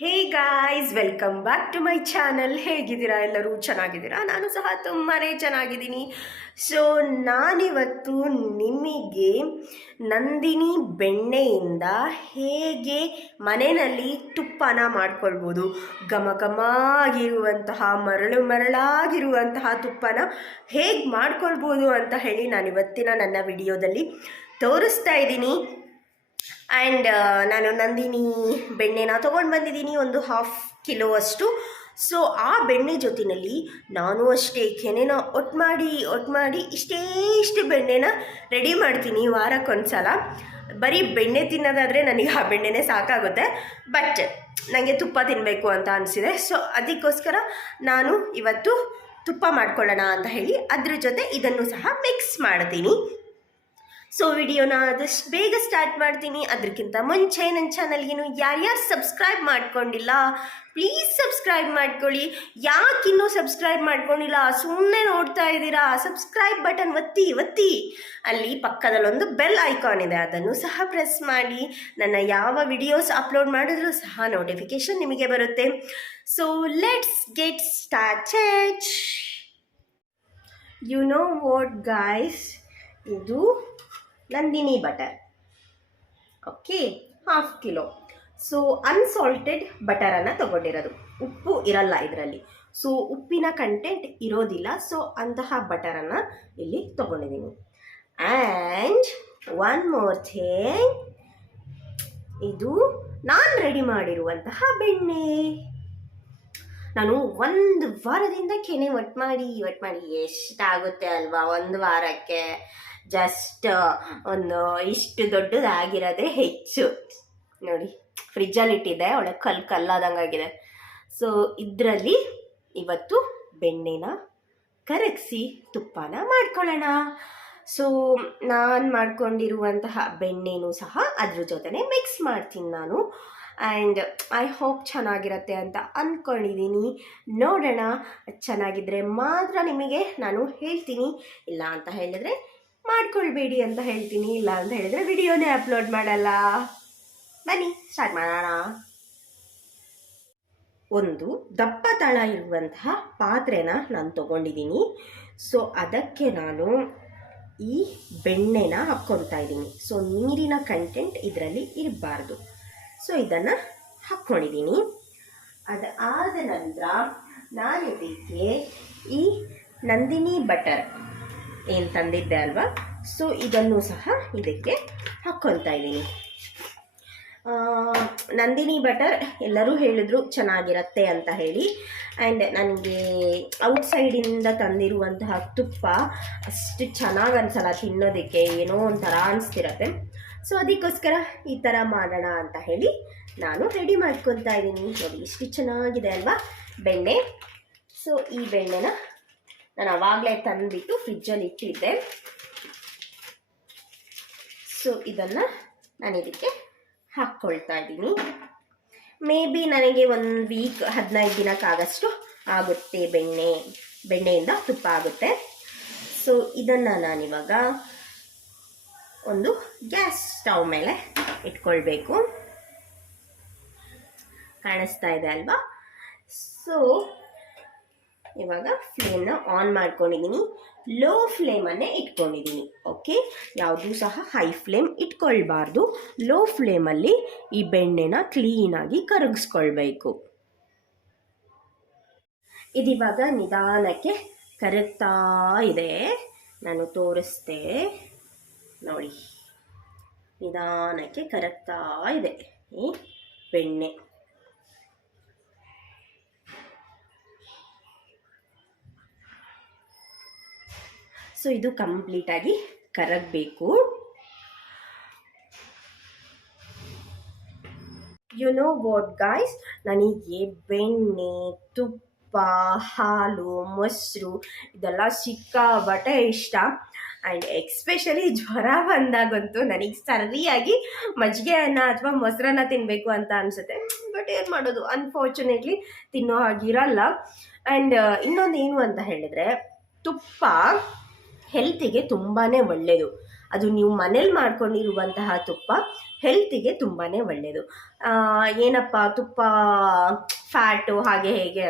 Hey guys welcome back to my channel ಹೇಗಿದ್ದೀರಾ ಎಲ್ಲರೂ? ಚೆನ್ನಾಗಿದ್ದೀರಾ? ನಾನು ಸಹ ತುಂಬಾ ಚೆನ್ನಾಗಿದ್ದೀನಿ. ಸೊ ನಾನಿವತ್ತು ನಿಮಗೆ ನಂದಿನಿ ಬೆಣ್ಣೆಯಿಂದ ಹೇಗೆ ಮನೆಯಲ್ಲಿ ತುಪ್ಪನ ಮಾಡ್ಕೊಳ್ಬೋದು ಘಮ ಘಮ ಆಗಿರುವಂತಹ ಮರಳು ಮರಳಾಗಿರುವಂತಹ ತುಪ್ಪನ ಹೇಗೆ ಮಾಡ್ಕೊಳ್ಬೋದು ಅಂತ ಹೇಳಿ ನಾನು ಇವತ್ತಿನ ನನ್ನ ವಿಡಿಯೋದಲ್ಲಿ ತೋರಿಸ್ತಾ ಇದ್ದೀನಿ. ಆ್ಯಂಡ್ ನಾನು ನಂದಿನಿ ಬೆಣ್ಣೆನ ತೊಗೊಂಡು ಬಂದಿದ್ದೀನಿ, ಒಂದು ಹಾಫ್ ಕಿಲೋ ಅಷ್ಟು. ಸೊ ಆ ಬೆಣ್ಣೆ ಜೊತೆಯಲ್ಲಿ ನಾನು ಅಷ್ಟೇ ಕೆನೆನ ಒಟ್ಟು ಮಾಡಿ ಒಟ್ಟು ಮಾಡಿ ಇಷ್ಟೇ ಇಷ್ಟು ಬೆಣ್ಣೆನ ರೆಡಿ ಮಾಡ್ತೀನಿ ವಾರಕ್ಕೊಂದು ಸಲ ಬರೀ ಬೆಣ್ಣೆ ತಿನ್ನೋದಾದರೆ ನನಗೆ ಆ ಬೆಣ್ಣೆನೇ ಸಾಕಾಗುತ್ತೆ. ಬಟ್ ನನಗೆ ತುಪ್ಪ ತಿನ್ನಬೇಕು ಅಂತ ಅನಿಸಿದೆ. ಸೊ ಅದಕ್ಕೋಸ್ಕರ ನಾನು ಇವತ್ತು ತುಪ್ಪ ಮಾಡ್ಕೊಳ್ಳೋಣ ಅಂತ ಹೇಳಿ ಅದ್ರ ಜೊತೆ ಇದನ್ನು ಸಹ ಮಿಕ್ಸ್ ಮಾಡ್ತೀನಿ. ಸೊ ವಿಡಿಯೋನ ಆದಷ್ಟು ಬೇಗ ಸ್ಟಾರ್ಟ್ ಮಾಡ್ತೀನಿ. ಅದಕ್ಕಿಂತ ಮುಂಚೆ ನನ್ನ ಚಾನಲ್ಗೇನು ಯಾರ್ಯಾರು ಸಬ್ಸ್ಕ್ರೈಬ್ ಮಾಡ್ಕೊಂಡಿಲ್ಲ ಪ್ಲೀಸ್ ಸಬ್ಸ್ಕ್ರೈಬ್ ಮಾಡ್ಕೊಳ್ಳಿ. ಇನ್ನೂ ಸಬ್ಸ್ಕ್ರೈಬ್ ಮಾಡ್ಕೊಂಡಿಲ್ಲ ಸುಮ್ಮನೆ ನೋಡ್ತಾ ಇದ್ದೀರಾ ಸಬ್ಸ್ಕ್ರೈಬ್ ಬಟನ್ ಒತ್ತಿ ಒತ್ತಿ. ಅಲ್ಲಿ ಪಕ್ಕದಲ್ಲೊಂದು ಬೆಲ್ ಐಕಾನ್ ಇದೆ, ಅದನ್ನು ಸಹ ಪ್ರೆಸ್ ಮಾಡಿ. ನನ್ನ ಯಾವ ವಿಡಿಯೋಸ್ ಅಪ್ಲೋಡ್ ಮಾಡಿದ್ರೂ ಸಹ ನೋಟಿಫಿಕೇಶನ್ ನಿಮಗೆ ಬರುತ್ತೆ. So let's get started you know what guys ಇದು Nandini butter. Okay half kilo so unsalted ಬಟರನ್ನು ತಗೊಂಡಿರೋದು. ಉಪ್ಪು ಇರಲ್ಲ ಇದರಲ್ಲಿ. ಸೊ ಉಪ್ಪಿನ ಕಂಟೆಂಟ್ ಇರೋದಿಲ್ಲ. ಸೊ ಅಂತಹ ಬಟರನ್ನು ಇಲ್ಲಿ ತಗೊಂಡಿದ್ದೀನಿ ಆ್ಯಂಡ್ ಒನ್ ಮೋರ್ ಥಿಂಗ್ ಇದು ನಾನು ರೆಡಿ ಮಾಡಿರುವಂತಹ ಬೆಣ್ಣೆ. ನಾನು ಒಂದು ವಾರದಿಂದ ಕೆನೆ ಒಟ್ಟು ಮಾಡಿ ಒಟ್ಟು ಮಾಡಿ ಎಷ್ಟಾಗುತ್ತೆ ಅಲ್ವಾ? ಒಂದು ವಾರಕ್ಕೆ. ಜಸ್ಟ್ ಒಂದು ಇಷ್ಟು ದೊಡ್ಡದಾಗಿರೋದೇ ಹೆಚ್ಚು. ನೋಡಿ ಫ್ರಿಜ್ಜಲ್ಲಿ ಇಟ್ಟಿದ್ದೆ, ಒಳ್ಳೆ ಕಲ್ಲು ಕಲ್ಲಾದಂಗಾಗಿದೆ ಸೊ ಇದರಲ್ಲಿ ಇವತ್ತು ಬೆಣ್ಣೆನ ಕರಗಿಸಿ ತುಪ್ಪನ ಮಾಡ್ಕೊಳ್ಳೋಣ. ಸೊ ನಾನು ಮಾಡ್ಕೊಂಡಿರುವಂತಹ ಬೆಣ್ಣೆನೂ ಸಹ ಅದ್ರ ಜೊತೆನೆ ಮಿಕ್ಸ್ ಮಾಡ್ತೀನಿ ನಾನು. ಆ್ಯಂಡ್ ಐ ಹೋಪ್ ಚೆನ್ನಾಗಿರತ್ತೆ ಅಂತ ಅಂದ್ಕೊಂಡಿದ್ದೀನಿ ನೋಡೋಣ ಚೆನ್ನಾಗಿದ್ದರೆ ಮಾತ್ರ ನಿಮಗೆ ನಾನು ಹೇಳ್ತೀನಿ. ಇಲ್ಲ ಅಂತ ಹೇಳಿದ್ರೆ ಮಾಡ್ಕೊಳ್ಬೇಡಿ ಅಂತ ಹೇಳ್ತೀನಿ. ಇಲ್ಲ ಅಂತ ಹೇಳಿದ್ರೆ ವಿಡಿಯೋನೇ ಅಪ್ಲೋಡ್ ಮಾಡಲ್ಲ. ಬನ್ನಿ ಸ್ಟಾರ್ಟ್ ಮಾಡೋಣ. ಒಂದು, ದಪ್ಪ ತಳ ಇರುವಂತಹ ಪಾತ್ರೆನ ನಾನು ತಗೊಂಡಿದ್ದೀನಿ. ಸೊ ಅದಕ್ಕೆ ನಾನು ಈ ಬೆಣ್ಣೆನ ಹಾಕ್ಕೊತಾ ಇದ್ದೀನಿ. ಸೊ ನೀರಿನ ಕಂಟೆಂಟ್ ಇದರಲ್ಲಿ ಇರಬಾರ್ದು. ಸೊ ಇದನ್ನು ಹಾಕ್ಕೊಂಡಿದ್ದೀನಿ. ಅದು ಆದ ನಂತರ ನಾನು ಇದಕ್ಕೆ ಈ ನಂದಿನಿ ಬಟರ್ ಏನು ತಂದಿದ್ದೆ ಅಲ್ವಾ? ಸೊ ಇದನ್ನು ಸಹ ಇದಕ್ಕೆ ಹಾಕ್ಕೊಳ್ತಾ ಇದ್ದೀನಿ. ನಂದಿನಿ ಬಟರ್ ಎಲ್ಲರೂ ಹೇಳಿದ್ರು ಚೆನ್ನಾಗಿರತ್ತೆ ಅಂತ ಹೇಳಿ. ಆ್ಯಂಡ್ ನನಗೆ ಔಟ್ಸೈಡಿಂದ ತಂದಿರುವಂತಹ ತುಪ್ಪ ಅಷ್ಟು ಚೆನ್ನಾಗಿ ಅನ್ಸಲ್ಲ ತಿನ್ನೋದಕ್ಕೆ, ಏನೋ ಒಂಥರ ಅನಿಸ್ತಿರತ್ತೆ. ಸೊ ಅದಕ್ಕೋಸ್ಕರ ಈ ಥರ ಮಾಡೋಣ ಅಂತ ಹೇಳಿ ನಾನು ರೆಡಿ ಮಾಡ್ಕೊತಾ ಇದ್ದೀನಿ. ನೋಡಿ, ಇಷ್ಟು ಚೆನ್ನಾಗಿದೆ ಅಲ್ವಾ? ಬೆಣ್ಣೆ. ಸೊ ಈ ಬೆಣ್ಣೆನ ನಾನು ಆವಾಗಲೇ ತಂದುಬಿಟ್ಟು ಫ್ರಿಜ್ಜಲ್ಲಿ ಇಟ್ಟಿದ್ದೆ. ಸೊ ಇದನ್ನು ನಾನು ಇದಕ್ಕೆ ಹಾಕ್ಕೊಳ್ತಾ ಇದ್ದೀನಿ. ಮೇ ಬಿ ನನಗೆ ಒಂದು ವೀಕ್ ಹದಿನೈದು ದಿನಕ್ಕಾಗಷ್ಟು ಆಗುತ್ತೆ ಬೆಣ್ಣೆ. ಬೆಣ್ಣೆಯಿಂದ ತುಪ್ಪ ಆಗುತ್ತೆ. ಸೊ ಇದನ್ನು ನಾನಿವಾಗ ಒಂದು ಗ್ಯಾಸ್ ಸ್ಟವ್ ಮೇಲೆ ಇಟ್ಕೊಳ್ಬೇಕು. ಕಾಣಿಸ್ತಾ ಇದೆ ಅಲ್ವಾ? ಸೊ ಇವಾಗ ಫ್ಲೇಮ್ನ ಆನ್ ಮಾಡ್ಕೊಂಡಿದ್ದೀನಿ ಲೋ ಫ್ಲೇಮನ್ನೇ ಇಟ್ಕೊಂಡಿದ್ದೀನಿ ಓಕೆ ಯಾವುದೂ ಸಹ ಹೈ ಫ್ಲೇಮ್ ಇಟ್ಕೊಳ್ಬಾರ್ದು. ಲೋ ಫ್ಲೇಮಲ್ಲಿ ಈ ಬೆಣ್ಣೆನ ಕ್ಲೀನಾಗಿ ಕರಗಿಸ್ಕೊಳ್ಬೇಕು. ಇದಿವಾಗ ನಿಧಾನಕ್ಕೆ ಕರಗ್ತಾ ಇದೆ. ನಾನು ತೋರಿಸ್ತೆ. ನೋಡಿ. ನಿಧಾನಕ್ಕೆ ಕರಗ್ತಾ ಇದೆ ಈ ಬೆಣ್ಣೆ. ಸೊ ಇದು ಕಂಪ್ಲೀಟಾಗಿ ಕರಗಬೇಕು. ಯು ನೋ ವಾಟ್ ಗಾಯ್ಸ್ ನನಗೆ ಬೆಣ್ಣೆ, ತುಪ್ಪ, ಹಾಲು, ಮೊಸರು ಇದೆಲ್ಲ ಸಿಕ್ಕಾಬಟ್ಟೆ ಇಷ್ಟ. ಆ್ಯಂಡ್ ಎಕ್ಸ್ಪೆಷಲಿ ಜ್ವರ ಬಂದಾಗಂತೂ ನನಗೆ ಸರಿಯಾಗಿ ಮಜ್ಜಿಗೆ ಅನ್ನ ಅಥವಾ ಮೊಸರನ್ನ ತಿನ್ನಬೇಕು ಅಂತ ಅನಿಸುತ್ತೆ. ಬಟ್ ಏನು ಮಾಡೋದು? ಅನ್ಫಾರ್ಚುನೇಟ್ಲಿ ತಿನ್ನೋ ಹಾಗಿರಲ್ಲ. ಆ್ಯಂಡ್ ಇನ್ನೊಂದು ಏನು ಅಂತ ಹೇಳಿದರೆ ತುಪ್ಪ ಹೆಲ್ತಿಗೆ ತುಂಬಾ ಒಳ್ಳೆಯದು ಅದು ನೀವು ಮನೇಲಿ ಮಾಡ್ಕೊಂಡಿರುವಂತಹ ತುಪ್ಪ ಹೆಲ್ತಿಗೆ ತುಂಬಾ ಒಳ್ಳೆಯದು ಏನಪ್ಪ, ತುಪ್ಪ ಫ್ಯಾಟು ಹಾಗೆ ಹೇಗೆ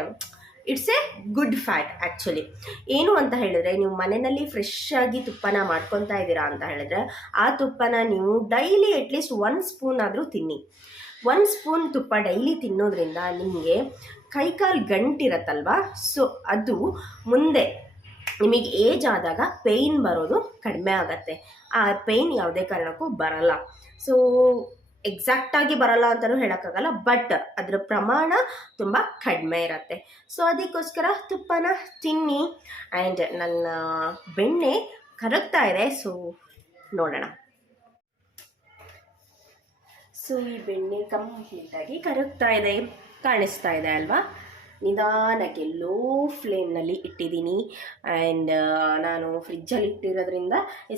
it's a good fat actually ಏನು ಅಂತ ಹೇಳಿದ್ರೆ, ನೀವು ಮನೆಯಲ್ಲಿ ಫ್ರೆಶ್ ಆಗಿ ತುಪ್ಪನ ಮಾಡ್ಕೊತಾ ಇದ್ದೀರಾ ಅಂತ ಹೇಳಿದ್ರೆ, ಆ ತುಪ್ಪನ ನೀವು ಡೈಲಿ ಅಟ್ಲೀಸ್ಟ್ ಒನ್ ಸ್ಪೂನ್ ಆದರೂ ತಿನ್ನಿ. ಒನ್ ಸ್ಪೂನ್ ತುಪ್ಪ ಡೈಲಿ ತಿನ್ನೋದ್ರಿಂದ ನಿಮಗೆ ಕೈಕಾಲು ಗಂಟಿರತ್ತಲ್ವ? ಸೊ ಅದು ಮುಂದೆ ನಿಮಗೆ ಏಜ್ ಆದಾಗ ಪೇಯ್ನ್ ಬರೋದು ಕಡಿಮೆ ಆಗತ್ತೆ. ಆ ಪೇಯ್ನ್ ಯಾವುದೇ ಕಾರಣಕ್ಕೂ ಬರಲ್ಲ. ಸೊ ಎಕ್ಸಾಕ್ಟಾಗಿ ಬರಲ್ಲ ಅಂತಲೂ ಹೇಳೋಕ್ಕಾಗಲ್ಲ ಬಟ್ ಅದರ ಪ್ರಮಾಣ ತುಂಬ ಕಡಿಮೆ ಇರುತ್ತೆ. ಸೊ ಅದಕ್ಕೋಸ್ಕರ ತುಪ್ಪನ ತಿನ್ನಿ ಆ್ಯಂಡ್ ನನ್ನ ಬೆಣ್ಣೆ ಕರಗ್ತಾ ಇದೆ. ಸೊ ನೋಡೋಣ. ಸೊ ಈ ಬೆಣ್ಣೆ ಕಂಪ್ಲೀಟಾಗಿ ಕರಗ್ತಾ ಇದೆ, ಕಾಣಿಸ್ತಾ ಇದೆ ಅಲ್ವಾ? ನಿಧಾನಕ್ಕೆ ಲೋ ಫ್ಲೇಮ್ನಲ್ಲಿ ಇಟ್ಟಿದ್ದೀನಿ. ಆ್ಯಂಡ್ ನಾನು ಫ್ರಿಜ್ಜಲ್ಲಿ ಇಟ್ಟಿರೋದ್ರಿಂದ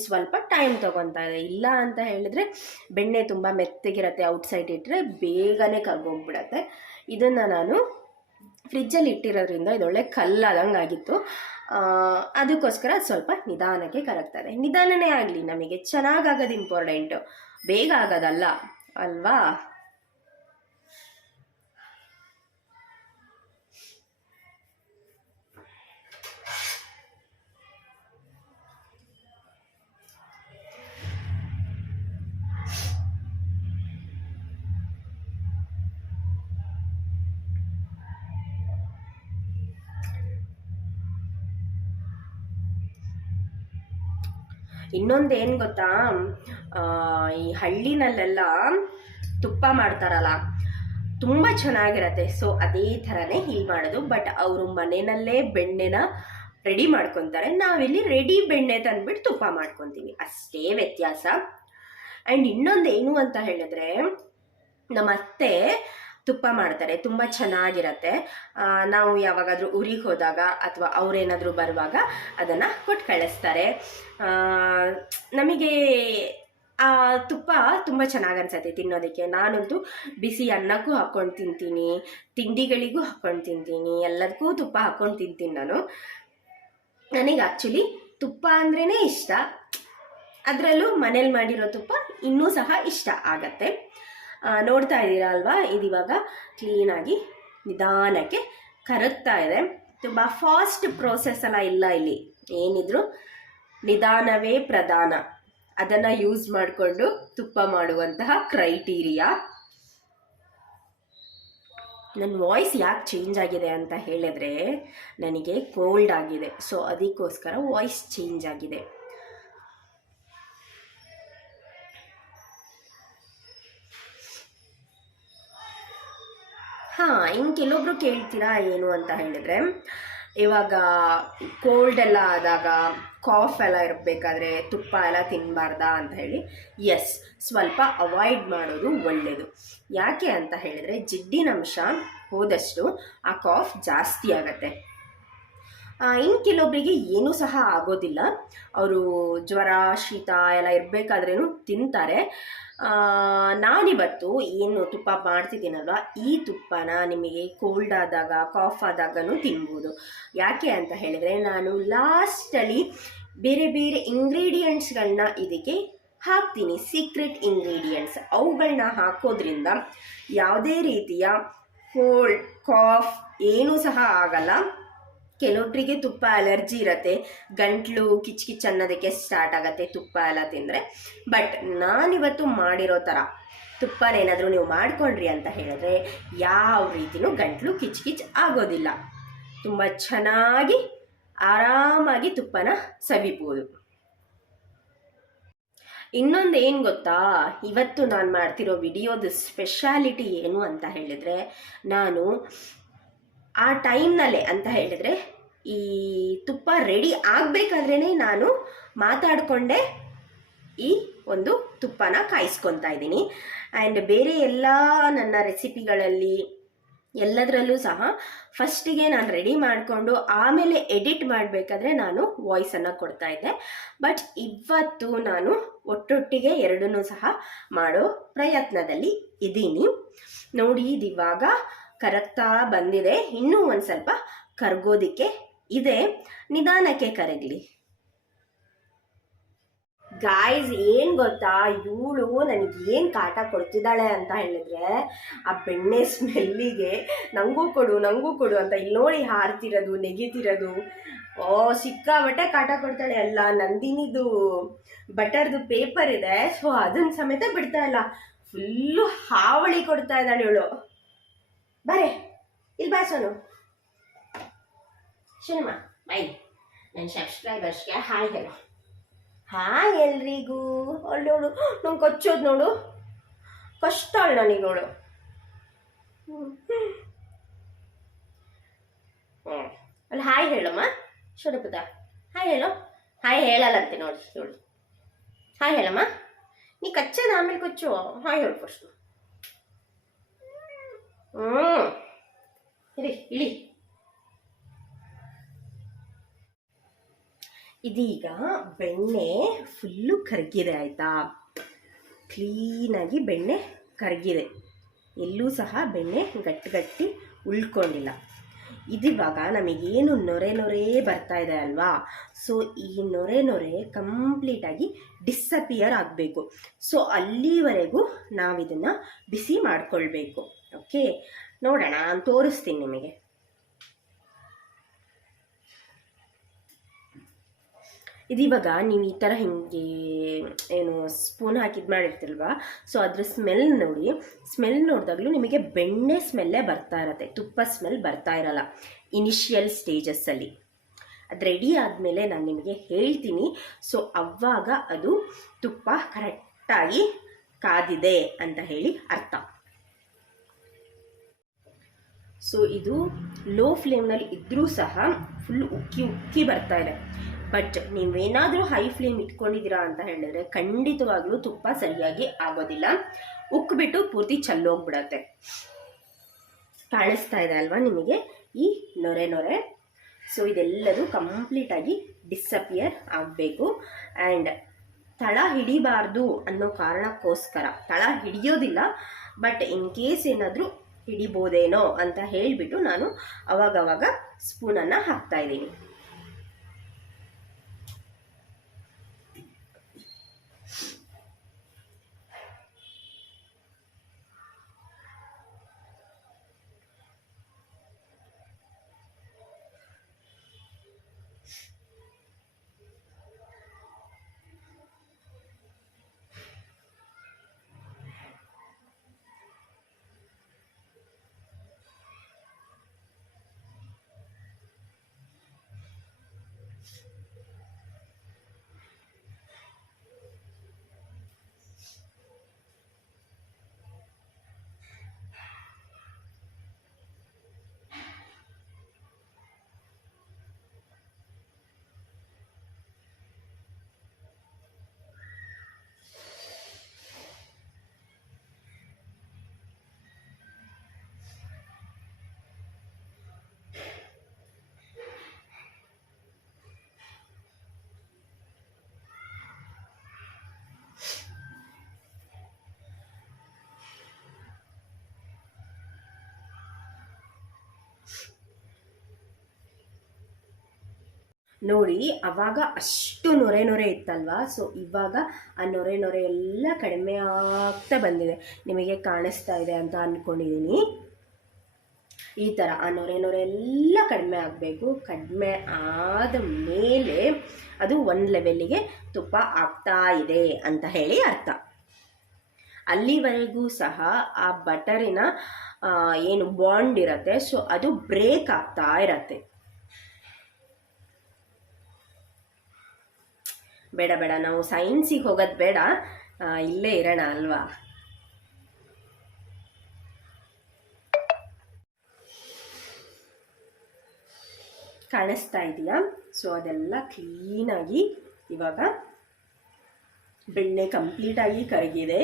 ಸ್ವಲ್ಪ ಟೈಮ್ ತೊಗೊತಾ ಇದೆ. ಇಲ್ಲ ಅಂತ ಹೇಳಿದ್ರೆ ಬೆಣ್ಣೆ ತುಂಬ ಮೆತ್ತಗಿರುತ್ತೆ ಔಟ್ಸೈಡ್ ಇಟ್ಟರೆ ಬೇಗನೆ ಕರ್ಗೋಗ್ಬಿಡತ್ತೆ. ಇದನ್ನು ನಾನು ಫ್ರಿಜ್ಜಲ್ಲಿ ಇಟ್ಟಿರೋದ್ರಿಂದ ಇದೊಳ್ಳೆ ಕಲ್ಲಾದಂಗೆ ಆಗಿತ್ತು. ಅದಕ್ಕೋಸ್ಕರ ಸ್ವಲ್ಪ ನಿಧಾನಕ್ಕೆ ಕರಗ್ತದೆ. ನಿಧಾನನೇ ಆಗಲಿ, ನಮಗೆ ಚೆನ್ನಾಗಾಗೋದು ಇಂಪಾರ್ಟೆಂಟು ಬೇಗ ಆಗೋದಲ್ಲ, ಅಲ್ವಾ? ಇನ್ನೊಂದು ಏನು ಗೊತ್ತಾ? ಈ ಹಳ್ಳಿನಲ್ಲೆಲ್ಲ ತುಪ್ಪ ಮಾಡ್ತಾರಲ್ಲ, ತುಂಬ ಚೆನ್ನಾಗಿರತ್ತೆ. ಸೊ ಅದೇ ಥರನೇ ಇಲ್ಲಿ ಮಾಡೋದು. ಬಟ್ ಅವರು ಮನೆಯಲ್ಲೇ ಬೆಣ್ಣೆನ ರೆಡಿ ಮಾಡ್ಕೊತಾರೆ. ನಾವಿಲ್ಲಿ ರೆಡಿ ಬೆಣ್ಣೆ ತಂದ್ಬಿಟ್ಟು ತುಪ್ಪ ಮಾಡ್ಕೊತೀವಿ. ಅಷ್ಟೇ ವ್ಯತ್ಯಾಸ. ಆ್ಯಂಡ್ ಇನ್ನೊಂದು ಏನು ಅಂತ ಹೇಳಿದ್ರೆ ನಮ್ಮ ಅತ್ತೆ ತುಪ್ಪ ಮಾಡ್ತಾರೆ, ತುಂಬ ಚೆನ್ನಾಗಿರತ್ತೆ. ನಾವು ಯಾವಾಗಾದರೂ ಊರಿಗೆ ಹೋದಾಗ ಅಥವಾ ಅವರೇನಾದರೂ ಬರುವಾಗ ಅದನ್ನು ಕೊಟ್ಟು ಕಳಿಸ್ತಾರೆ. ನಮಗೆ ಆ ತುಪ್ಪ ತುಂಬ ಚೆನ್ನಾಗಿ ಅನ್ಸತ್ತೆ ತಿನ್ನೋದಕ್ಕೆ. ನಾನಂತೂ ಬಿಸಿ ಅನ್ನಕ್ಕೂ ಹಾಕ್ಕೊಂಡು ತಿಂತೀನಿ, ತಿಂಡಿಗಳಿಗೂ ಹಾಕ್ಕೊಂಡು ತಿಂತೀನಿ, ಎಲ್ಲದಕ್ಕೂ ತುಪ್ಪ ಹಾಕ್ಕೊಂಡು ತಿಂತೀನಿ ನಾನು. ನನಗೆ ಆ್ಯಕ್ಚುಲಿ ತುಪ್ಪ ಅಂದ್ರೇ ಇಷ್ಟ. ಅದರಲ್ಲೂ ಮನೇಲಿ ಮಾಡಿರೋ ತುಪ್ಪ ಇನ್ನೂ ಸಹ ಇಷ್ಟ ಆಗತ್ತೆ. ನೋಡ್ತಾ ಇದ್ದೀರಾ ಅಲ್ವಾ ಇದಿವಾಗ ಕ್ಲೀನಾಗಿ ನಿಧಾನಕ್ಕೆ ಕರಗ್ತಾ ಇದೆ. ತುಂಬ ಫಾಸ್ಟ್ ಪ್ರೋಸೆಸ್ ಎಲ್ಲ ಇಲ್ಲ ಇಲ್ಲಿ. ಏನಿದ್ರು ನಿಧಾನವೇ ಪ್ರಧಾನ. ಅದನ್ನು ಯೂಸ್ ಮಾಡಿಕೊಂಡು ತುಪ್ಪ ಮಾಡುವಂತಹ ಕ್ರೈಟೀರಿಯಾ ನನ್ನ ವಾಯ್ಸ್ ಯಾಕೆ ಚೇಂಜ್ ಆಗಿದೆ ಅಂತ ಹೇಳಿದ್ರೆ, ನನಗೆ ಕೋಲ್ಡ್ ಆಗಿದೆ. ಸೊ ಅದಕ್ಕೋಸ್ಕರ ವಾಯ್ಸ್ ಚೇಂಜ್ ಆಗಿದೆ. ಹಾಂ ಇನ್ನು ಕೆಲವೊಬ್ರು ಕೇಳ್ತೀರಾ ಏನು ಅಂತ ಹೇಳಿದ್ರೆ, ಇವಾಗ ಕೋಲ್ಡ್ ಎಲ್ಲ ಆದಾಗ ಕಾಫ್ ಎಲ್ಲ ಇರಬೇಕಾದ್ರೆ ತುಪ್ಪ ಎಲ್ಲ ತಿನ್ನಬಾರ್ದಾ ಅಂತ ಹೇಳಿ ಎಸ್ ಸ್ವಲ್ಪ ಅವಾಯ್ಡ್ ಮಾಡೋದು ಒಳ್ಳೆಯದು ಯಾಕೆ ಅಂತ ಹೇಳಿದರೆ, ಜಿಡ್ಡಿನಂಶ ಹೋದಷ್ಟು ಆ ಕಾಫ್ ಜಾಸ್ತಿ ಆಗತ್ತೆ. ಇನ್ನು ಕೆಲವೊಬ್ಬರಿಗೆ ಏನೂ ಸಹ ಆಗೋದಿಲ್ಲ. ಅವರು ಜ್ವರ, ಶೀತ ಎಲ್ಲ ಇರಬೇಕಾದ್ರೂ ತಿಂತಾರೆ. ನಾನಿವತ್ತು ಏನು ತುಪ್ಪ ಮಾಡ್ತಿದ್ದೀನಲ್ವ? ಈ ತುಪ್ಪನ ನಿಮಗೆ ಕೋಲ್ಡ್ ಆದಾಗ ಕಾಫ್ ಆದಾಗನೂ ತಿನ್ಬೋದು. ಯಾಕೆ ಅಂತ ಹೇಳಿದರೆ, ನಾನು ಲಾಸ್ಟಲ್ಲಿ ಬೇರೆ ಬೇರೆ ಇಂಗ್ರೀಡಿಯೆಂಟ್ಸ್ಗಳನ್ನ ಇದಕ್ಕೆ ಹಾಕ್ತೀನಿ. ಸೀಕ್ರೆಟ್ ಇಂಗ್ರೀಡಿಯೆಂಟ್ಸ್ ಅವುಗಳನ್ನ ಹಾಕೋದ್ರಿಂದ ಯಾವುದೇ ರೀತಿಯ ಕೋಲ್ಡ್ ಕಾಫ್ ಏನೂ ಸಹ ಆಗಲ್ಲ. ಕೆಲವೊಬ್ಬರಿಗೆ ತುಪ್ಪ ಅಲರ್ಜಿ ಇರತ್ತೆ. ಗಂಟ್ಲು ಕಿಚ್ ಕಿಚ್ ಅನ್ನೋದಕ್ಕೆ ಸ್ಟಾರ್ಟ್ ಆಗತ್ತೆ ತುಪ್ಪ ಎಲ್ಲ ತಿಂದರೆ. ಬಟ್ ನಾನಿವತ್ತು ಮಾಡಿರೋ ಥರ ತುಪ್ಪನೇನಾದರೂ ನೀವು ಮಾಡ್ಕೊಂಡ್ರಿ ಅಂತ ಹೇಳಿದ್ರೆ ಯಾವ ರೀತಿಯೂ ಗಂಟ್ಲು ಕಿಚ್ ಕಿಚ್ ಆಗೋದಿಲ್ಲ. ತುಂಬ ಚೆನ್ನಾಗಿ, ಆರಾಮಾಗಿ ತುಪ್ಪನ ಸವಿಬೋದು. ಇನ್ನೊಂದು ಏನು ಗೊತ್ತಾ? ಇವತ್ತು ನಾನು ಮಾಡ್ತಿರೋ ವಿಡಿಯೋದ ಸ್ಪೆಷಾಲಿಟಿ ಏನು ಅಂತ ಹೇಳಿದರೆ, ನಾನು ಆ ಟೈಮ್ನಲ್ಲೇ ಅಂತ ಹೇಳಿದರೆ ಈ ತುಪ್ಪ ರೆಡಿ ಆಗಬೇಕಾದ್ರೇ ನಾನು ಮಾತಾಡಿಕೊಂಡೆ ಈ ಒಂದು ತುಪ್ಪನ ಕಾಯಿಸ್ಕೊತಾ ಇದ್ದೀನಿ. ಆ್ಯಂಡ್ ಬೇರೆ ಎಲ್ಲ ನನ್ನ ರೆಸಿಪಿಗಳಲ್ಲಿ ಎಲ್ಲದರಲ್ಲೂ ಸಹ ಫಸ್ಟಿಗೆ ನಾನು ರೆಡಿ ಮಾಡಿಕೊಂಡು ಆಮೇಲೆ ಎಡಿಟ್ ಮಾಡಬೇಕಾದ್ರೆ ನಾನು ವಾಯ್ಸನ್ನು ಕೊಡ್ತಾ ಇದ್ದೆ. ಬಟ್ ಇವತ್ತು ನಾನು ಒಟ್ಟೊಟ್ಟಿಗೆ ಎರಡನ್ನೂ ಸಹ ಮಾಡೋ ಪ್ರಯತ್ನದಲ್ಲಿ ಇದ್ದೀನಿ. ನೋಡಿ, ಇದಿವಾಗ ಕರಗ್ತಾ ಬಂದಿದೆ. ಇನ್ನೂ ಒಂದು ಸ್ವಲ್ಪ ಕರಗೋದಿಕ್ಕೆ ಇದೆ. ನಿಧಾನಕ್ಕೆ ಕರಗಲಿ. ಗಾಯ್ಸ್ ಏನು ಗೊತ್ತಾ? ಇವಳು ನನಗೆ ಏನು ಕಾಟ ಕೊಡ್ತಿದ್ದಾಳೆ ಅಂತ ಹೇಳಿದ್ರೆ, ಆ ಬೆಣ್ಣೆ ಸ್ಮೆಲ್ಲಿಗೆ ನನಗೂ ಕೊಡು ನನಗೂ ಕೊಡು ಅಂತ ಇಲ್ಲಿ ನೋಡಿ ಹಾರ್ತಿರೋದು, ನೆಗಿತಿರೋದು. ಓ ಸಿಕ್ಕಾಬಟ್ಟೆ ಕಾಟ ಕೊಡ್ತಾಳೆ ಅಲ್ಲ, ನಂದಿನಿದು ಬಟರ್ದು ಪೇಪರ್ ಇದೆ. ಸೊ ಅದನ್ನ ಸಮೇತ ಬಿಡ್ತಾ ಇಲ್ಲ. ಫುಲ್ಲು ಹಾವಳಿ ಕೊಡ್ತಾ ಇದ್ದಾಳೆ ಇವಳು. ಬರೇ, ಇಲ್ಲಿ ಬಾ ಸೋನು. ಶುನಮ್ಮ ಬೈ. ನನ್ನ ಸಬ್ಸ್ಕ್ರೈಬರ್ಸ್ಗೆ ಹಾಯ್ ಹೇಳು. ಹಾಯ್ ಎಲ್ರಿಗೂ. ಅವಳು ನೋಡು, ನಂಗೆ ಕೊಚ್ಚೋದು ನೋಡು. ಕಷ್ಟ ಅವಳು ನನಗೆ ಹ್ಞೂ ಅಲ್ಲಿ ಹಾಯ್ ಹೇಳಮ್ಮ. ಶುರುಪದ ಹಾಯ್ ಹೇಳು. ಹಾಯ್ ಹೇಳಲ್ಲಂತೆ ನೋಡಿ ನೋಡಿ. ಹಾಯ್ ಹೇಳಮ್ಮ. ನೀ ಕಚ್ಚದ ಆಮೇಲೆ ಕೊಚ್ಚು. ಹಾಯ್ ಹೇಳು ಫಸ್ಟು ಹ್ಞೂ ಇಳಿ ಇಳಿ ಇದೀಗ ಬೆಣ್ಣೆ ಫುಲ್ಲು ಕರಗಿದೆ ಆಯಿತಾ? ಕ್ಲೀನಾಗಿ ಬೆಣ್ಣೆ ಕರಗಿದೆ. ಎಲ್ಲೂ ಸಹ ಬೆಣ್ಣೆ ಗಟ್ಟಿಗಟ್ಟಿ ಗಟ್ಟಿ ಉಳ್ಕೊಂಡಿಲ್ಲ. ಇದಿವಾಗ ನಮಗೇನು ನೊರೆ ನೊರೆ ಬರ್ತಾ ಇದೆ ಅಲ್ವಾ? ಸೊ ಈ ನೊರೆ ನೊರೆ ಕಂಪ್ಲೀಟಾಗಿ ಡಿಸ್ಅಪಿಯರ್ ಆಗಬೇಕು. ಸೊ ಅಲ್ಲಿವರೆಗೂ ನಾವಿದನ್ನು ಬಿಸಿ ಮಾಡಿಕೊಳ್ಬೇಕು. ಓಕೆ ನೋಡೋಣ, ನಾನು ತೋರಿಸ್ತೀನಿ ನಿಮಗೆ. ಇದಿವಾಗ ನೀವು ಈ ಥರ ಹಿಂಗೆ, ಏನು ಸ್ಪೂನ್ ಹಾಕಿದ್ದು ಮಾಡಿರ್ತಿಲ್ವ ಸೊ ಅದ್ರ ಸ್ಮೆಲ್ ನೋಡಿ ಸ್ಮೆಲ್ ನೋಡಿದಾಗಲೂ ನಿಮಗೆ ಬೆಣ್ಣೆ ಸ್ಮೆಲ್ಲೇ ಬರ್ತಾ ಇರತ್ತೆ. ತುಪ್ಪ ಸ್ಮೆಲ್ ಬರ್ತಾ ಇರಲ್ಲ ಇನಿಷಿಯಲ್ ಸ್ಟೇಜಸ್ಸಲ್ಲಿ ಅದು ರೆಡಿ ಆದಮೇಲೆ ನಾನು ನಿಮಗೆ ಹೇಳ್ತೀನಿ. ಸೊ ಅವಾಗ ಅದು ತುಪ್ಪ ಕರೆಕ್ಟಾಗಿ ಕಾದಿದೆ ಅಂತ ಹೇಳಿ ಅರ್ಥ. ಸೊ ಇದು ಲೋ ಫ್ಲೇಮ್ನಲ್ಲಿ ಇದ್ದರೂ ಸಹ ಫುಲ್ ಉಕ್ಕಿ ಉಕ್ಕಿ ಬರ್ತಾ ಇದೆ. ಬಟ್ ನೀವೇನಾದರೂ ಹೈ ಫ್ಲೇಮ್ ಇಟ್ಕೊಂಡಿದ್ದೀರಾ ಅಂತ ಹೇಳಿದ್ರೆ ಖಂಡಿತವಾಗ್ಲೂ ತುಪ್ಪ ಸರಿಯಾಗಿ ಆಗೋದಿಲ್ಲ. ಉಕ್ಬಿಟ್ಟು ಪೂರ್ತಿ ಚಲ್ಲೋಗ್ಬಿಡತ್ತೆ. ಕಾಣಿಸ್ತಾ ಇದೆ ಅಲ್ವಾ ನಿಮಗೆ ಈ ನೊರೆ ನೊರೆ? ಸೊ ಇದೆಲ್ಲದೂ ಕಂಪ್ಲೀಟಾಗಿ ಡಿಸಪಿಯರ್ ಆಗಬೇಕು. ಆ್ಯಂಡ್ ತಳ ಹಿಡಿಬಾರ್ದು ಅನ್ನೋ ಕಾರಣಕ್ಕೋಸ್ಕರ, ತಳ ಹಿಡಿಯೋದಿಲ್ಲ ಬಟ್ ಇನ್ ಕೇಸ್ ಏನಾದರೂ ಹಿಡಿಬೋದೇನೋ ಅಂತ ಹೇಳಿಬಿಟ್ಟು ನಾನು ಅವಾಗವಾಗ ಸ್ಪೂನನ್ನು ಹಾಕ್ತಾ ನೋಡಿ, ಅವಾಗ ಅಷ್ಟು ನೊರೆ ನೊರೆ ಇತ್ತಲ್ವಾ? ಸೊ ಇವಾಗ ಆ ನೊರೆ ನೊರೆ ಎಲ್ಲ ಕಡಿಮೆ ಆಗ್ತಾ ಬಂದಿದೆ. ನಿಮಗೆ ಕಾಣಿಸ್ತಾ ಇದೆ ಅಂತ ಅಂದ್ಕೊಂಡಿದ್ದೀನಿ ಈ ಥರ ಆ ನೊರೆ ನೊರೆ ಎಲ್ಲ ಕಡಿಮೆ ಆಗಬೇಕು. ಕಡಿಮೆ ಆದ ಮೇಲೆ ಅದು ಒಂದು ಲೆವೆಲ್ಲಿಗೆ ತುಪ್ಪ ಆಗ್ತಾ ಇದೆ ಅಂತ ಹೇಳಿ ಅರ್ಥ. ಅಲ್ಲಿವರೆಗೂ ಸಹ ಆ ಬಟರಿನ ಏನು ಬಾಂಡ್ ಇರುತ್ತೆ. ಸೊ ಅದು ಬ್ರೇಕ್ ಆಗ್ತಾ ಇರತ್ತೆ. ಬೇಡ ಬೇಡ. ನಾವು ಸೈನ್ಸಿಗೆ ಹೋಗೋದು ಬೇಡ. ಇಲ್ಲೇ ಇರೋಣ ಅಲ್ವಾ? ಕಾಣಿಸ್ತಾ ಇದೆಯಾ? ಸೊ ಅದೆಲ್ಲ ಕ್ಲೀನಾಗಿ ಇವಾಗ ಬೆಣ್ಣೆ ಕಂಪ್ಲೀಟಾಗಿ ಕರಗಿದೆ.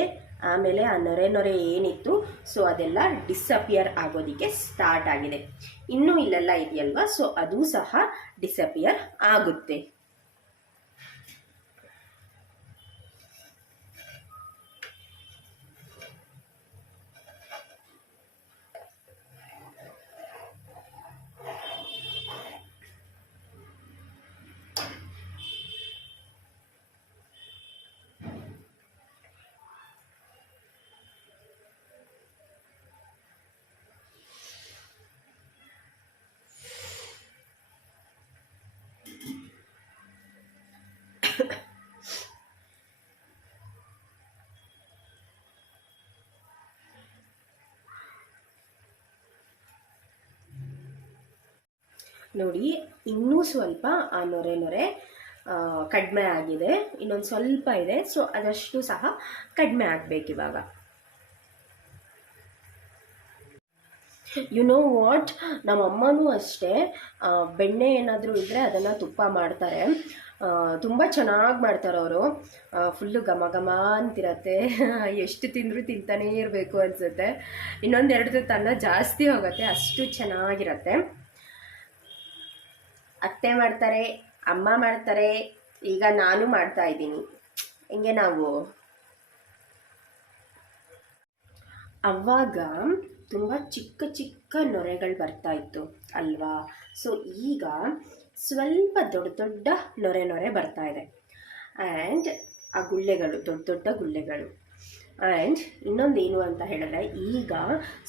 ಆಮೇಲೆ ಆ ನೊರೆ ನೊರೆ ಏನಿತ್ತು ಸೊ ಅದೆಲ್ಲ ಡಿಸಪಿಯರ್ ಆಗೋದಕ್ಕೆ ಸ್ಟಾರ್ಟ್ ಆಗಿದೆ. ಇನ್ನೂ ಇಲ್ಲೆಲ್ಲ ಇದೆಯಲ್ವಾ? ಸೊ ಅದು ಸಹ ಡಿಸಪಿಯರ್ ಆಗುತ್ತೆ. ನೋಡಿ, ಇನ್ನೂ ಸ್ವಲ್ಪ ಆ ನೊರೆ ನೊರೆ ಕಡಿಮೆ ಆಗಿದೆ. ಇನ್ನೊಂದು ಸ್ವಲ್ಪ ಇದೆ, ಸೊ ಅದಷ್ಟು ಸಹ ಕಡಿಮೆ ಆಗಬೇಕು ಇವಾಗ. ಯು ನೋ ವಾಟ್ ನಮ್ಮ ಅಮ್ಮನೂ ಅಷ್ಟೇ ಬೆಣ್ಣೆ ಏನಾದರೂ ಇದ್ದರೆ ಅದನ್ನು ತುಪ್ಪ ಮಾಡ್ತಾರೆ. ತುಂಬ ಚೆನ್ನಾಗಿ ಮಾಡ್ತಾರೆ ಅವರು. ಫುಲ್ಲು ಘಮ ಘಮ ಅಂತಿರತ್ತೆ. ಎಷ್ಟು ತಿಂದರೂ ತಿಂತಾನೇ ಇರಬೇಕು ಅನಿಸುತ್ತೆ. ಇನ್ನೊಂದೆರಡು ತನ್ನ ಜಾಸ್ತಿ ಹೋಗುತ್ತೆ, ಅಷ್ಟು ಚೆನ್ನಾಗಿರತ್ತೆ. ಅತ್ತೆ ಮಾಡ್ತಾರೆ, ಅಮ್ಮ ಮಾಡ್ತಾರೆ, ಈಗ ನಾನು ಮಾಡ್ತಾ ಇದ್ದೀನಿ. ಹಿಂಗೆ ನಾವು? ಅವಾಗ ತುಂಬ ಚಿಕ್ಕ ಚಿಕ್ಕ ನೊರೆಗಳು ಬರ್ತಾ ಇತ್ತು ಅಲ್ವಾ? ಸೊ ಈಗ ಸ್ವಲ್ಪ ದೊಡ್ಡ ದೊಡ್ಡ ನೊರೆ ನೊರೆ ಬರ್ತಾ ಇದೆ. ಆ್ಯಂಡ್ ಆ ಗುಳ್ಳೆಗಳು, ದೊಡ್ಡ ದೊಡ್ಡ ಗುಳ್ಳೆಗಳು. ಆ್ಯಂಡ್ ಇನ್ನೊಂದು ಏನು ಅಂತ ಹೇಳಿದ್ರೆ, ಈಗ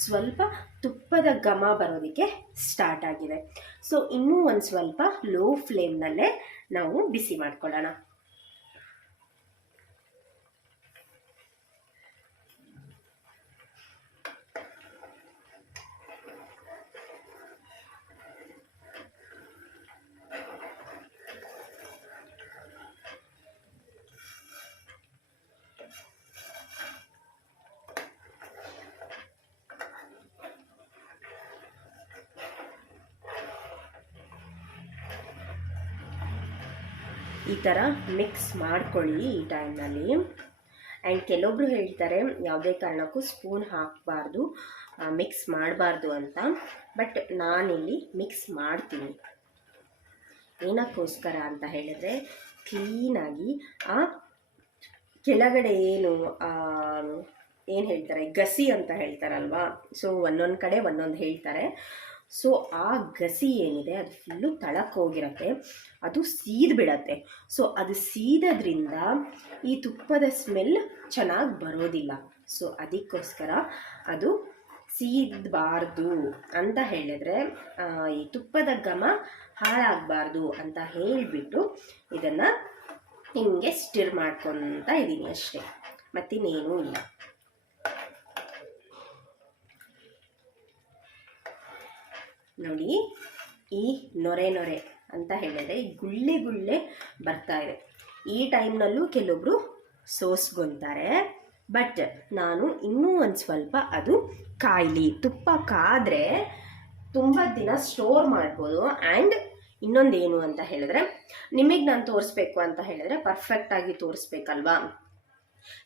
ಸ್ವಲ್ಪ ತುಪ್ಪದ ಘಮ ಬರೋದಕ್ಕೆ ಸ್ಟಾರ್ಟ್ ಆಗಿದೆ. ಸೊ ಇನ್ನೂ ಒಂದು ಸ್ವಲ್ಪ ಲೋ ಫ್ಲೇಮ್ನಲ್ಲೇ ನಾವು ಬಿಸಿ ಮಾಡ್ಕೊಳ್ಳೋಣ ಈ ಥರ ಮಿಕ್ಸ್ ಮಾಡ್ಕೊಳ್ಳಿ ಈ ಟೈಮ್ನಲ್ಲಿ ಆ್ಯಂಡ್ ಕೆಲವೊಬ್ರು ಹೇಳ್ತಾರೆ, ಯಾವುದೇ ಕಾರಣಕ್ಕೂ ಸ್ಪೂನ್ ಹಾಕಬಾರ್ದು ಮಿಕ್ಸ್ ಮಾಡಬಾರ್ದು ಅಂತ. ಬಟ್ ನಾನಿಲ್ಲಿ ಮಿಕ್ಸ್ ಮಾಡ್ತೀನಿ. ಏನಕ್ಕೋಸ್ಕರ ಅಂತ ಹೇಳಿದ್ರೆ ಕ್ಲೀನಾಗಿ ಆ, ಕೆಳಗಡೆ ಏನು ಏನು ಹೇಳ್ತಾರೆ, ಗಸಿ ಅಂತ ಹೇಳ್ತಾರಲ್ವಾ? ಸೊ ಒಂದೊಂದು ಕಡೆ ಒಂದೊಂದು ಹೇಳ್ತಾರೆ. ಸೊ ಆ ಗಸಿ ಏನಿದೆ, ಅದು ಫುಲ್ಲು ತಳಕ್ಕೆ ಹೋಗಿರತ್ತೆ. ಅದು ಸೀದ್ ಬಿಡತ್ತೆ. ಸೊ ಅದು ಸೀದೋದ್ರಿಂದ ಈ ತುಪ್ಪದ ಸ್ಮೆಲ್ ಚೆನ್ನಾಗಿ ಬರೋದಿಲ್ಲ. ಸೊ ಅದಕ್ಕೋಸ್ಕರ ಅದು ಸೀದಬಾರ್ದು ಅಂತ ಹೇಳಿದ್ರೆ ಈ ತುಪ್ಪದ ಘಮ ಹಾಳಾಗಬಾರ್ದು ಅಂತ ಹೇಳಿಬಿಟ್ಟು ಇದನ್ನು ಹಿಂಗೆ ಸ್ಟಿರ್ ಮಾಡ್ಕೊತ ಇದ್ದೀನಿ ಅಷ್ಟೇ. ಮತ್ತಿನ್ನೇನೂ ಇಲ್ಲ. ನೋಡಿ, ಈ ನೊರೆ ನೊರೆ ಅಂತ ಹೇಳಿದ್ರೆ ಗುಳ್ಳೆ ಗುಳ್ಳೆ ಬರ್ತಾ ಇದೆ. ಈ ಟೈಮ್ನಲ್ಲೂ ಕೆಲವೊಬ್ರು ಸೋಸ್ಕೊಂತಾರೆ. ಬಟ್ ನಾನು ಇನ್ನೂ ಒಂದು ಸ್ವಲ್ಪ ಅದು ಕಾಯ್ಲಿ. ತುಪ್ಪ ಕಾದರೆ ತುಂಬ ದಿನ ಸ್ಟೋರ್ ಮಾಡ್ಬೋದು. ಆ್ಯಂಡ್ ಇನ್ನೊಂದೇನು ಅಂತ ಹೇಳಿದ್ರೆ, ನಿಮಗೆ ನಾನು ತೋರಿಸ್ಬೇಕು ಅಂತ ಹೇಳಿದ್ರೆ ಪರ್ಫೆಕ್ಟಾಗಿ ತೋರಿಸ್ಬೇಕಲ್ವಾ?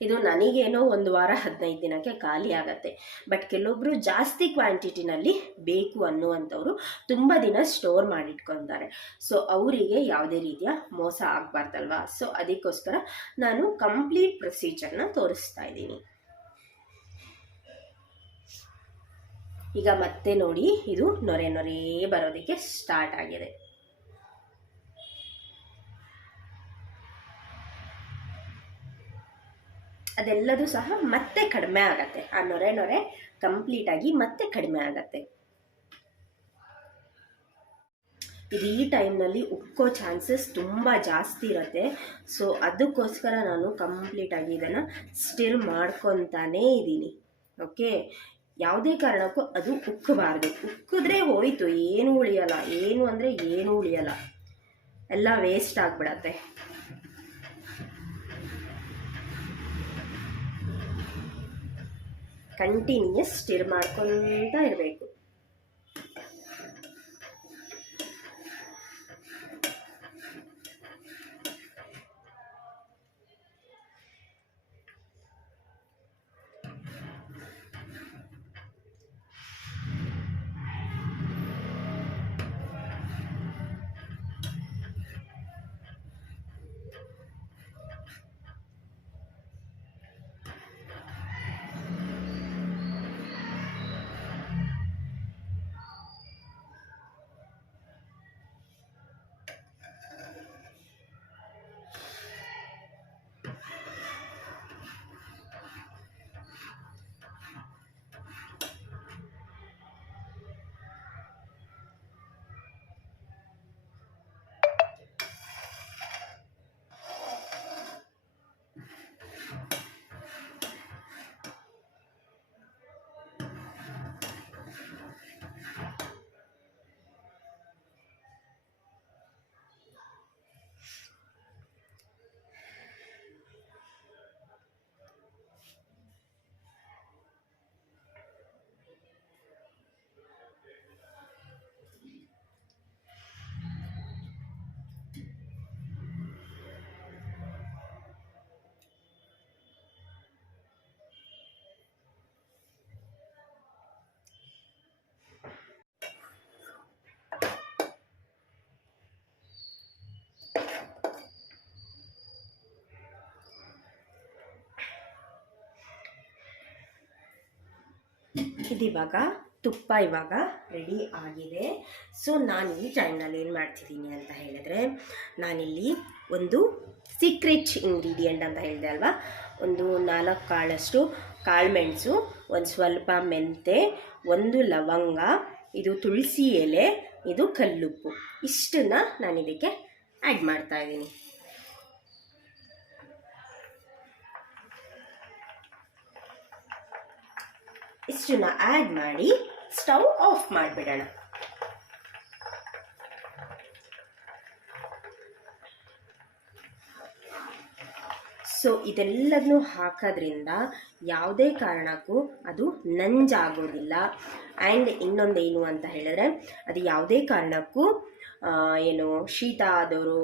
ಇದು ನನಗೇನೋ ಒಂದು ವಾರ ಹದಿನೈದು ದಿನಕ್ಕೆ ಖಾಲಿ ಆಗತ್ತೆ. ಬಟ್ ಕೆಲವೊಬ್ಬರು ಜಾಸ್ತಿ ಕ್ವಾಂಟಿಟಿನಲ್ಲಿ ಬೇಕು ಅನ್ನುವಂಥವ್ರು ತುಂಬ ದಿನ ಸ್ಟೋರ್ ಮಾಡಿಟ್ಕೊತಾರೆ. ಸೊ ಅವರಿಗೆ ಯಾವುದೇ ರೀತಿಯ ಮೋಸ ಆಗಬಾರ್ದಲ್ವಾ? ಸೊ ಅದಕ್ಕೋಸ್ಕರ ನಾನು ಕಂಪ್ಲೀಟ್ ಪ್ರೊಸೀಜರ್ನ ತೋರಿಸ್ತಾ ಇದ್ದೀನಿ. ಈಗ ಮತ್ತೆ ನೋಡಿ, ಇದು ನೊರೆ ನೊರೆ ಬರೋದಕ್ಕೆ ಸ್ಟಾರ್ಟ್ ಆಗಿದೆ. ಅದೆಲ್ಲದೂ ಸಹ ಮತ್ತೆ ಕಡಿಮೆ ಆಗತ್ತೆ. ಆ ನೊರೆ ನೊರೆ ಕಂಪ್ಲೀಟ್ ಆಗಿ ಮತ್ತೆ ಕಡಿಮೆ ಆಗತ್ತೆ. ಇದು ಈ ಟೈಮ್ನಲ್ಲಿ ಉಕ್ಕೋ ಚಾನ್ಸಸ್ ತುಂಬ ಜಾಸ್ತಿ ಇರುತ್ತೆ. ಸೊ ಅದಕ್ಕೋಸ್ಕರ ನಾನು ಕಂಪ್ಲೀಟಾಗಿ ಇದನ್ನು ಸ್ಟಿರ್ ಮಾಡ್ಕೊತಾನೇ ಇದ್ದೀನಿ. ಓಕೆ ಯಾವುದೇ ಕಾರಣಕ್ಕೂ ಅದು ಉಕ್ಕಬಾರ್ದು. ಉಕ್ಕಿದ್ರೆ ಹೋಯ್ತು. ಏನು ಉಳಿಯಲ್ಲ. ಏನು ಅಂದರೆ ಏನೂ ಉಳಿಯಲ್ಲ. ಎಲ್ಲ ವೇಸ್ಟ್ ಆಗಿಬಿಡತ್ತೆ. ಕಂಟಿನ್ಯೂಸ್ ಸ್ಟಿರ್ ಮಾಡ್ಕೊತಾ ಇರಬೇಕು. ಇದಿವಾಗ ತುಪ್ಪ ಇವಾಗ ರೆಡಿ ಆಗಿದೆ. ಸೊ ನಾನು ಈ ಟೈಮ್ನಲ್ಲಿ ಏನು ಮಾಡ್ತಿದ್ದೀನಿ ಅಂತ ಹೇಳಿದ್ರೆ, ನಾನಿಲ್ಲಿ ಒಂದು ಸೀಕ್ರೆಟ್ ಇಂಗ್ರೀಡಿಯೆಂಟ್ ಅಂತ ಹೇಳಿದೆ ಅಲ್ವಾ? ಒಂದು ನಾಲ್ಕು ಕಾಳಷ್ಟು ಕಾಳುಮೆಣಸು ಒಂದು ಸ್ವಲ್ಪ ಮೆಂತೆ, ಒಂದು ಲವಂಗ, ಇದು ತುಳಸಿ ಎಲೆ, ಇದು ಕಲ್ಲುಪ್ಪು. ಇಷ್ಟನ್ನು ನಾನು ಇದಕ್ಕೆ ಆ್ಯಡ್ ಮಾಡ್ತಾ ಇಷ್ಟನ್ನ ಆ್ಯಡ್ ಮಾಡಿ ಸ್ಟವ್ ಆಫ್ ಮಾಡಿಬಿಡೋಣ. ಸೊ ಇದೆಲ್ಲದನ್ನು ಹಾಕೋದ್ರಿಂದ ಯಾವುದೇ ಕಾರಣಕ್ಕೂ ಅದು ನಂಜಾಗೋದಿಲ್ಲ. ಆ್ಯಂಡ್ ಇನ್ನೊಂದೇನು ಅಂತ ಹೇಳಿದ್ರೆ, ಅದು ಯಾವುದೇ ಕಾರಣಕ್ಕೂ ಏನು, ಶೀತ ಆದವರು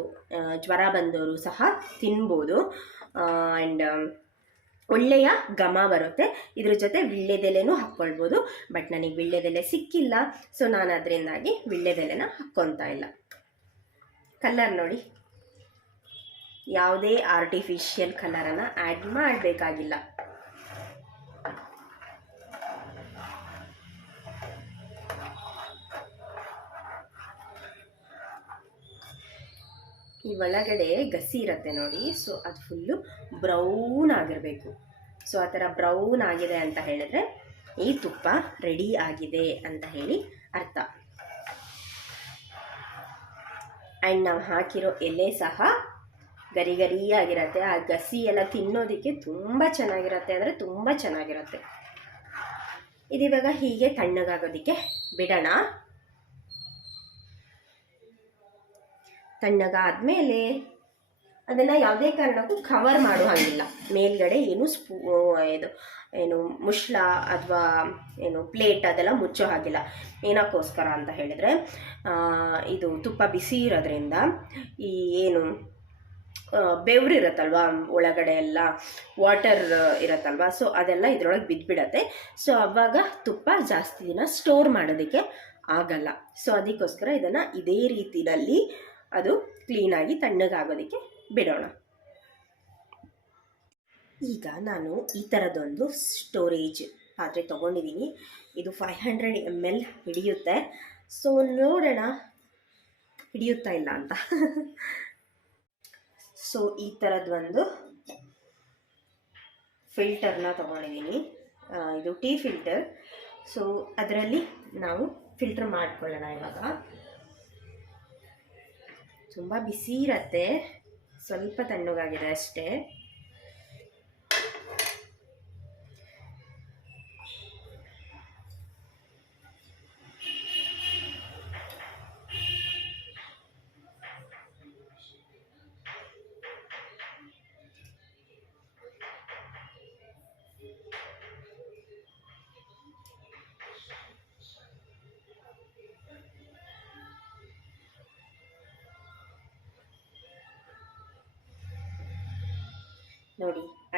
ಜ್ವರ ಬಂದವರು ಸಹ ತಿನ್ಬೋದು. ಆ್ಯಂಡ್ ಒಳ್ಳೆಯ ಘಮ ಬರುತ್ತೆ. ಇದ್ರ ಜೊತೆ ವಿಳ್ಳೆದೆಲೆನೂ ಹಾಕ್ಕೊಳ್ಬೋದು. ಬಟ್ ನನಗೆ ವಿಳ್ಳೆದೆಲೆ ಸಿಕ್ಕಿಲ್ಲ. ಸೊ ನಾನು ಅದರಿಂದಾಗಿ ವಿಳ್ಳೆದೆಲೆನ ಹಾಕ್ಕೊತಾ ಇಲ್ಲ. ಕಲರ್ ನೋಡಿ. ಯಾವುದೇ ಆರ್ಟಿಫಿಷಿಯಲ್ ಕಲರನ್ನು ಆ್ಯಡ್ ಮಾಡಬೇಕಾಗಿಲ್ಲ. ಈ ಒಳಗಡೆ ಗಸಿ ಇರುತ್ತೆ ನೋಡಿ. ಸೊ ಅದು ಫುಲ್ಲು ಬ್ರೌನ್ ಆಗಿರಬೇಕು. ಸೊ ಆ ಥರ ಬ್ರೌನ್ ಆಗಿದೆ ಅಂತ ಹೇಳಿದ್ರೆ ಈ ತುಪ್ಪ ರೆಡಿ ಆಗಿದೆ ಅಂತ ಹೇಳಿ ಅರ್ಥ. ಆ್ಯಂಡ್ ನಾವು ಹಾಕಿರೋ ಎಲೆ ಸಹ ಗರಿ ಗರಿಯಾಗಿರುತ್ತೆ ಆ ಗಸಿ ಎಲ್ಲ ತಿನ್ನೋದಕ್ಕೆ ತುಂಬ ಚೆನ್ನಾಗಿರತ್ತೆ. ಅಂದರೆ ತುಂಬ ಚೆನ್ನಾಗಿರತ್ತೆ. ಇದಿವಾಗ ಹೀಗೆ ತಣ್ಣಗಾಗೋದಕ್ಕೆ ಬಿಡೋಣ. ತಣ್ಣಗಾದ್ಮೇಲೆ ಅದನ್ನು ಯಾವುದೇ ಕಾರಣಕ್ಕೂ ಕವರ್ ಮಾಡೋ ಹಾಗಿಲ್ಲ. ಮೇಲ್ಗಡೆ ಏನು ಸ್ಪೂ ಇದು, ಏನು ಮುಷ್ಲ ಅಥವಾ ಏನು ಪ್ಲೇಟ್ ಅದೆಲ್ಲ ಮುಚ್ಚೋ ಹಾಗಿಲ್ಲ. ಏನಕ್ಕೋಸ್ಕರ ಅಂತ ಹೇಳಿದರೆ ಇದು ತುಪ್ಪ ಬಿಸಿ ಇರೋದ್ರಿಂದ ಈ ಏನು ಬೆವ್ರು ಇರುತ್ತಲ್ವಾ, ಒಳಗಡೆ ಎಲ್ಲ ವಾಟರ್ ಇರುತ್ತಲ್ವ ಸೊ ಅದೆಲ್ಲ ಇದ್ರೊಳಗೆ ಬಿದ್ದುಬಿಡತ್ತೆ ಸೊ ಅವಾಗ ತುಪ್ಪ ಜಾಸ್ತಿ ದಿನ ಸ್ಟೋರ್ ಮಾಡೋದಕ್ಕೆ ಆಗಲ್ಲ. ಸೊ ಅದಕ್ಕೋಸ್ಕರ ಇದನ್ನು ಇದೇ ರೀತಿಯಲ್ಲಿ ಅದು ಕ್ಲೀನಾಗಿ ತಣ್ಣಗಾಗೋದಕ್ಕೆ ಬಿಡೋಣ. ಈಗ ನಾನು ಈ ಥರದೊಂದು ಸ್ಟೋರೇಜ್ ಪಾತ್ರೆ ತೊಗೊಂಡಿದ್ದೀನಿ. ಇದು ಫೈವ್ ಹಂಡ್ರೆಡ್ ಎಂ ಎಲ್ ಹಿಡಿಯುತ್ತೆ. ಸೊ ನೋಡೋಣ. ಹಿಡಿಯುತ್ತಾ ಇಲ್ಲ ಅಂತ. ಸೊ ಈ ಥರದ್ದೊಂದು ಫಿಲ್ಟರ್ನ ತೊಗೊಂಡಿದ್ದೀನಿ. ಇದು ಟೀ ಫಿಲ್ಟರ್ ಸೊ ಅದರಲ್ಲಿ ನಾವು ಫಿಲ್ಟರ್ ಮಾಡ್ಕೊಳ್ಳೋಣ ಇವಾಗ. ತುಂಬ ಬಿಸಿ ಇರತ್ತೆ. ಸ್ವಲ್ಪ ತಣ್ಣಗಾಗಿದೆ ಅಷ್ಟೇ.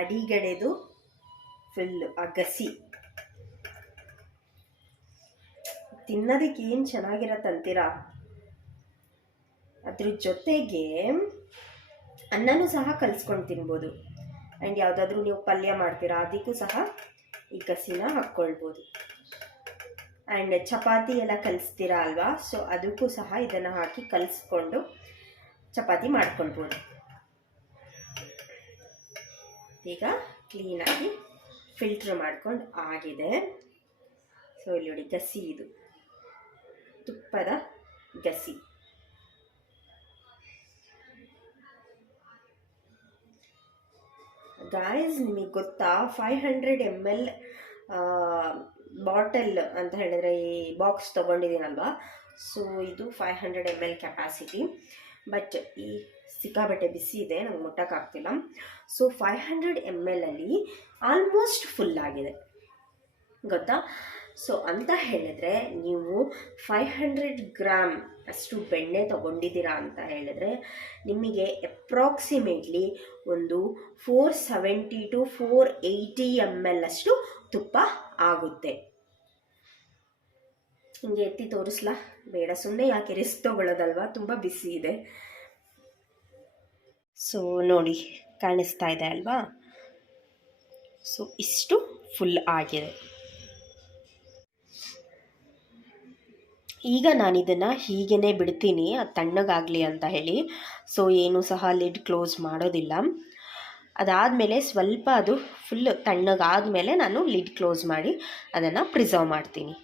ಅಡಿಗಡೆದು ಫುಲ್ ಆ ಗಸಿ ತಿನ್ನೋದಕ್ಕೆ ಏನು ಚೆನ್ನಾಗಿರತ್ತೆ ಅಂತೀರಾ ಅದ್ರ ಜೊತೆಗೆ ಅನ್ನನೂ ಸಹ ಕಲಿಸ್ಕೊಂಡು ತಿನ್ಬೋದು. ಆ್ಯಂಡ್ ಯಾವುದಾದ್ರೂ ನೀವು ಪಲ್ಯ ಮಾಡ್ತೀರಾ, ಅದಕ್ಕೂ ಸಹ ಈ ಗಸಿನ ಹಾಕ್ಕೊಳ್ಬೋದು. ಆ್ಯಂಡ್ ಚಪಾತಿ ಎಲ್ಲ ಕಲಿಸ್ತೀರಾ ಅಲ್ವಾ? ಸೊ ಅದಕ್ಕೂ ಸಹ ಇದನ್ನು ಹಾಕಿ ಕಲಿಸ್ಕೊಂಡು ಚಪಾತಿ ಮಾಡ್ಕೊಳ್ಬೋದು. ಈಗ ಕ್ಲೀನಾಗಿ ಫಿಲ್ಟ್ರ್ ಮಾಡ್ಕೊಂಡು ಆಗಿದೆ. ಸೊ ಇಲ್ಲಿ ನೋಡಿ ಗಸಿ ಇದು. ತುಪ್ಪದ ಗಸಿ. ಗಾಯ್ಸ್ ನಿಮಗೆ ಗೊತ್ತಾ? Five hundred M L bottle ಅಂತ ಹೇಳಿದ್ರೆ ಈ ಬಾಕ್ಸ್ ತೊಗೊಂಡಿದ್ದೀನಲ್ವಾ? ಸೊ ಇದು five hundred M L capacity but ಈ ಸಿಕ್ಕಾಬಟ್ಟೆ ಬಿಸಿ ಇದೆ, ನಂಗೆ ಮುಟ್ಟೋಕ್ಕಾಗ್ತಿಲ್ಲ so five hundred M L ಅಲ್ಲಿ ಆಲ್ಮೋಸ್ಟ್ ಫುಲ್ ಆಗಿದೆ. ಗೊತ್ತಾ? ಸೊ ಅಂತ ಹೇಳಿದ್ರೆ ನೀವು ಫೈವ್ ಹಂಡ್ರೆಡ್ ಗ್ರಾಮ್ ಅಷ್ಟು ಬೆಣ್ಣೆ ತಗೊಂಡಿದ್ದೀರಾ ಅಂತ ಹೇಳಿದ್ರೆ ನಿಮಗೆ ಅಪ್ರಾಕ್ಸಿಮೇಟ್ಲಿ ಒಂದು four seventy to four eighty M L ಅಷ್ಟು ತುಪ್ಪ ಆಗುತ್ತೆ. ಹಿಂಗೆ ಎತ್ತಿ ತೋರಿಸ್ಲಾ? ಬೇಡ ಸುಮ್ಮನೆ ಯಾಕೆ ರಿಸ್ಕ್ ತೊಗೊಳ್ಳೋದಲ್ವಾ ತುಂಬ ಬಿಸಿ ಇದೆ. ಸೊ ನೋಡಿ, ಕಾಣಿಸ್ತಾ ಇದೆ ಅಲ್ವಾ? ಸೊ ಇಷ್ಟು ಫುಲ್ ಆಗಿದೆ. ಈಗ ನಾನು ಇದನ್ನು ಹೀಗೇ ಬಿಡ್ತೀನಿ, ಅದು ತಣ್ಣಗಾಗಲಿ ಅಂತ ಹೇಳಿ. ಸೊ ಏನು ಸಹ ಲಿಡ್ ಕ್ಲೋಸ್ ಮಾಡೋದಿಲ್ಲ. ಅದಾದಮೇಲೆ ಸ್ವಲ್ಪ ಅದು ಫುಲ್ ತಣ್ಣಗಾದ ಮೇಲೆ ನಾನು ಲಿಡ್ ಕ್ಲೋಸ್ ಮಾಡಿ, ಅದನ್ನು ಪ್ರಿಸರ್ವ್ ಮಾಡ್ತೀನಿ.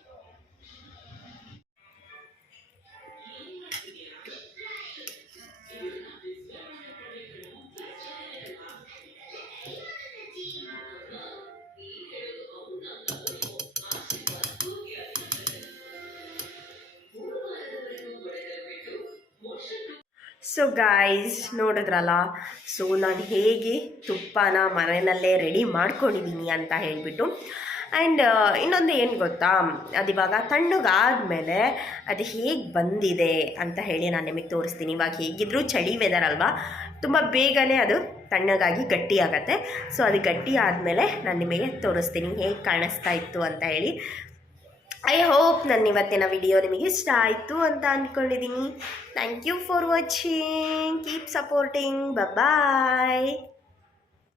ಸೊ ಗಾಯ್ಸ್ ನೋಡಿದ್ರಲ್ಲ? ಸೊ ನಾನು ಹೇಗೆ ತುಪ್ಪನ ಮನೆಯಲ್ಲೇ ರೆಡಿ ಮಾಡ್ಕೊಂಡಿದ್ದೀನಿ ಅಂತ ಹೇಳಿಬಿಟ್ಟು. ಆ್ಯಂಡ್ ಇನ್ನೊಂದು ಏನು ಗೊತ್ತಾ? ಅದಿವಾಗ ತಣ್ಣಗಾದಮೇಲೆ ಅದು ಹೇಗೆ ಬಂದಿದೆ ಅಂತ ಹೇಳಿ ನಾನು ನಿಮಗೆ ತೋರಿಸ್ತೀನಿ. ಇವಾಗ ಹೇಗಿದ್ರೂ ಚಳಿ ವೆದರ್ ಅಲ್ವಾ? ತುಂಬ ಬೇಗನೆ ಅದು ತಣ್ಣಗಾಗಿ ಗಟ್ಟಿ ಆಗತ್ತೆ. ಸೊ ಅದು ಗಟ್ಟಿ ಆದಮೇಲೆ ನಾನು ನಿಮಗೆ ತೋರಿಸ್ತೀನಿ. ಹೇಗೆ ಕಾಣಿಸ್ತಾ ಇತ್ತು ಅಂತ ಹೇಳಿ. ಐ ಹೋಪ್ ನನ್ನ ಇವತ್ತಿನ ವಿಡಿಯೋ ನಿಮಗೆ ಇಷ್ಟ ಆಯಿತು ಅಂತ ಅಂದ್ಕೊಂಡಿದ್ದೀನಿ thank you for watching keep supporting bye